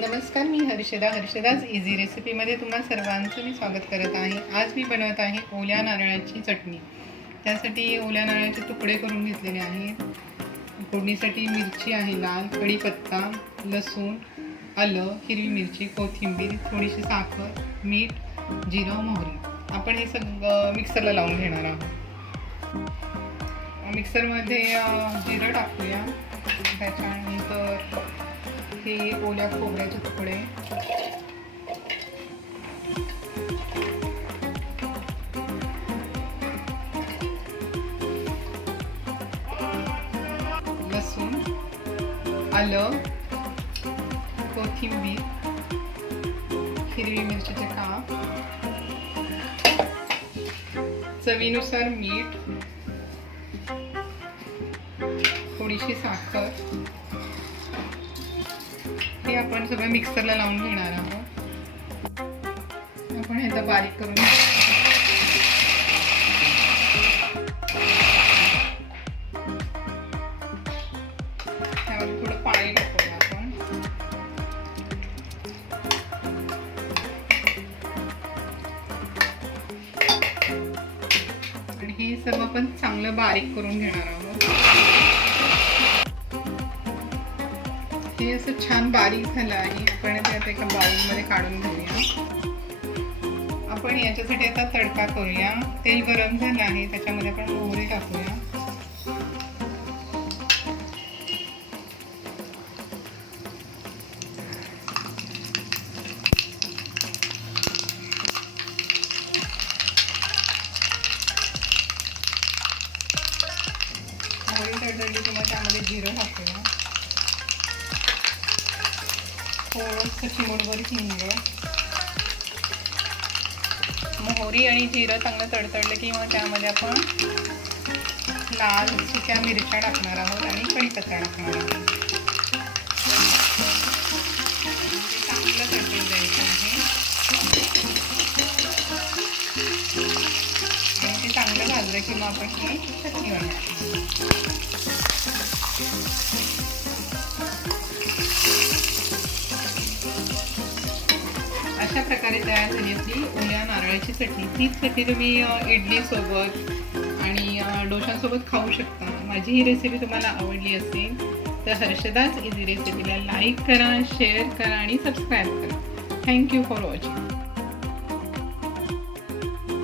नमस्कार, मी हर्षदाज इझी रेसिपीमध्ये तुम्हा सर्वांचं मी स्वागत करत आहे। आज मी बनवत आहे ओल्या नारळाची चटणी। त्यासाठी ओल्या नारळाचे तुकडे करून घेतलेले आहेत। फोडणीसाठी मिरची आहे लाल, कढीपत्ता, लसूण, आलं, हिरवी मिरची, कोथिंबीर, थोडीशी साखर, मीठ, जिरं, मोहरी। आपण हे सगळं मिक्सरला लावून घेणार आहोत। मिक्सरमध्ये जिरं टाकूया, त्याच्यानंतर हे ओल्या खोबऱ्याचे तुकडे, लसूण, आलं, कोथिंबीर, हिरवी मिरचीचे काप, चवीनुसार मीठ, थोडीशी साखर, हे आपण सगळं मिक्सरला लावून घेणार आहोत। आपण ह्याचा बारीक करून त्यावर थोडं पाणी टाकूया आपण। आणि हे सर्व आपण चांगलं बारीक करून घेणार आहोत। हे असं छान बारीक झालं आहे। आपण ते आता एका बाउलमध्ये काढून घेऊया। आपण याच्यासाठी आता तडका करूया। तेल गरम झालं आहे, त्याच्यामध्ये आपण मोहरी टाकूया। मोहरी तडतडली किंवा त्यामध्ये जिरं टाकूया, थोडंसं चिमूटभर हिंग। मोहरी आणि जिरं चांगलं तडतडलं किंवा त्यामध्ये आपण लाल सुक्या मिरच्या टाकणार आहोत आणि कढीपत्ता टाकणार आहोत। ते चांगलं तडतडून द्यायचं आहे आणि ते चांगलं भाजलं की मग आपण ही चटणी बनवू। अशा प्रकारे तयार झाली आपली ओल्या नारळाची चटणी। हीच चटणी तुम्ही इडली सोबत आणि डोशासोबत खाऊ शकता। माझी ही रेसिपी तुम्हाला आवडली असेल तर हर्षदाज इझी रेसिपीला लाईक करा, शेअर करा आणि सबस्क्राईब करा। Thank you for watching.